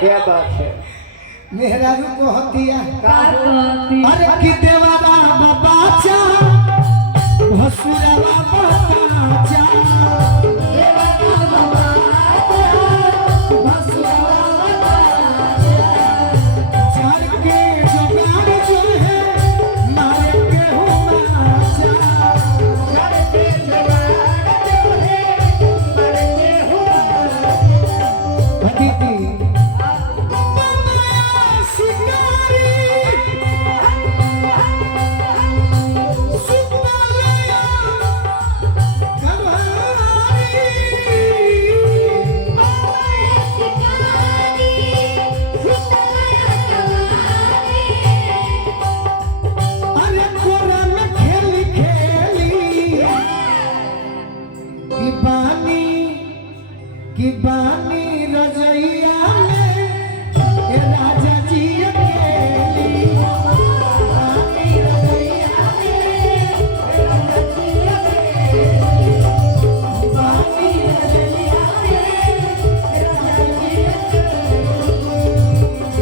क्या बात है। मेहरारू को हतिया अरे कि देवारा बाबा चा भसुरा बाबा चा चार के जुगाड़ जो है मारे के हुआ चा चार के जुगाड़ जो है मारे के हुआ हदीती कि बानी रजैया में ए राजा जी अकेली बानी रजैया में ए राजा जी अकेली बानी रजैया में ए राजा जी अकेली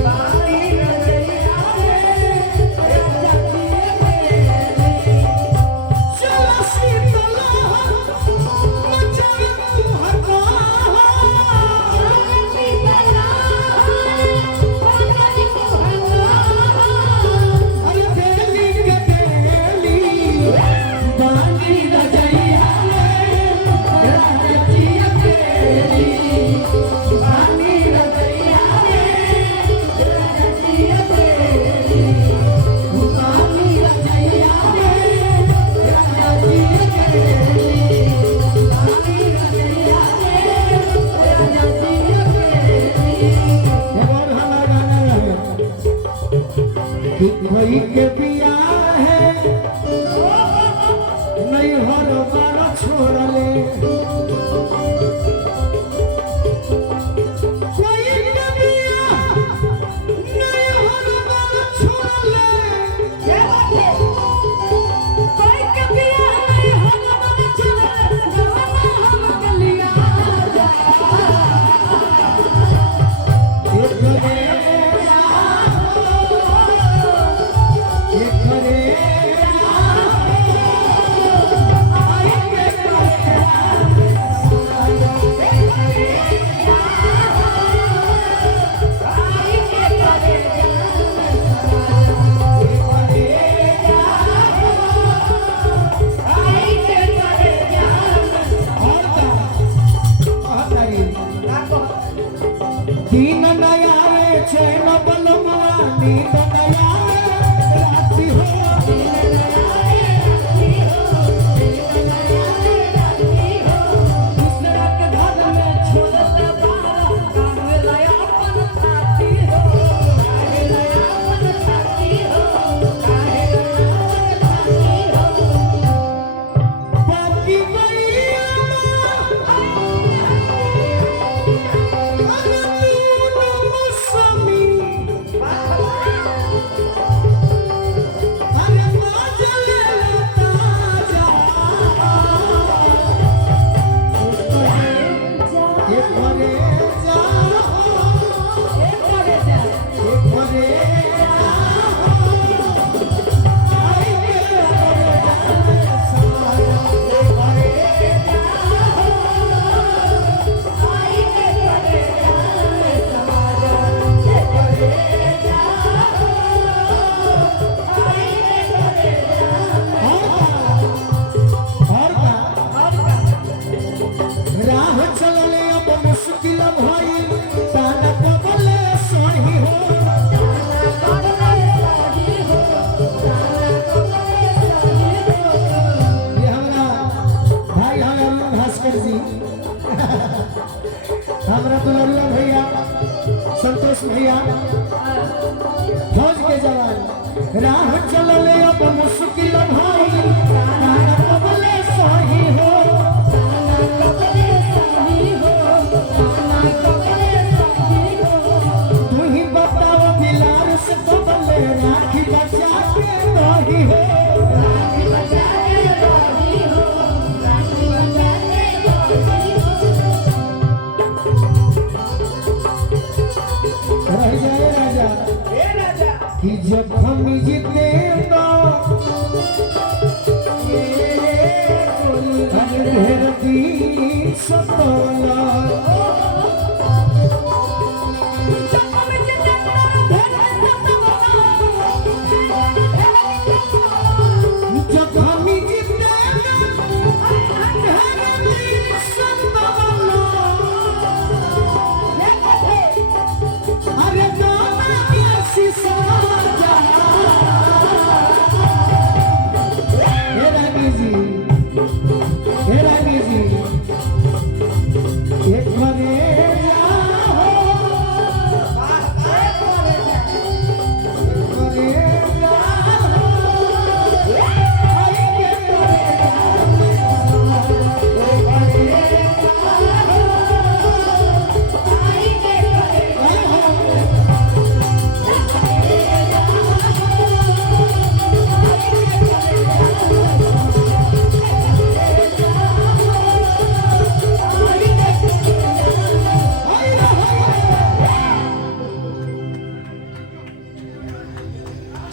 बानी रजैया में ए राजा जी अकेली चलो शीतला मचाए तू हवा कोई के पिया है नहीं हर बार छोड़ ले कोई के पिया नहीं हर बार छोड़ ले कोई के पिया नहीं हर बार छोड़ ले जवाना हम गलिया दिन नया रे चैन बलमा नींद नया राती हो दूसरा के घर में छोड़ता बारा काहे लया अपन साथी हो काहे लया अपन साथी हो काहे लया अपन साथी हो बाकी गईया हमरा दुलारुआ भैया संतोष भैया फौज के जवान राह चलले अब मुश्किल भाई तारा कबले सही हो तारा कबले सही हो तारा कबले सही हो तू ही बताओ बिलार से कबले राखी बचा के रही हो राखी बचा के रही हो राखी बचा के रही हो कि जखम जीते सतला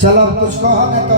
चलो अब कुछ कहो नहीं तो